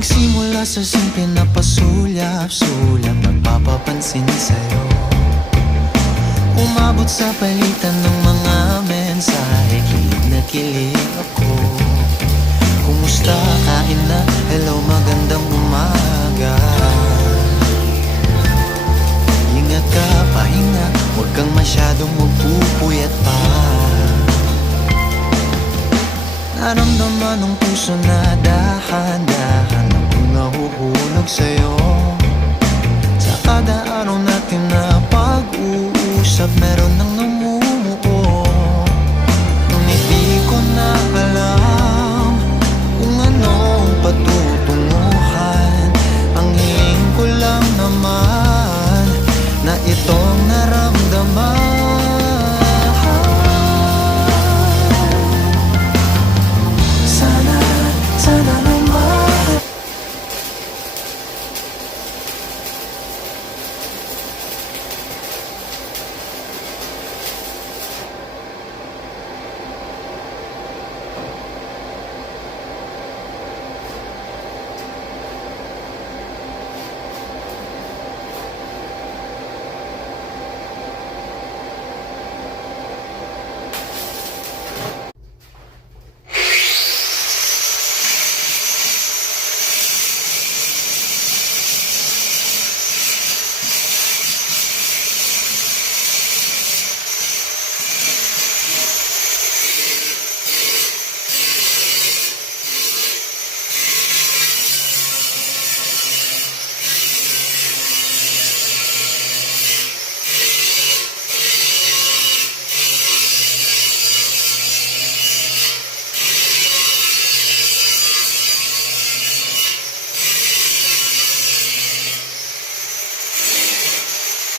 Nagsimula sa simple na pasulyap-sulyap, nagpapapansin sa'yo. Umabot sa palitan ng mga mensahe, kilig na kilig ako. Kumusta, kain na, hello, magandang umaga. Ingat ka, pahinga, huwag kang masyadong magpupuyat pa. Naramdaman ng puso na dahan-dahan akong nahuhulog sa'yo.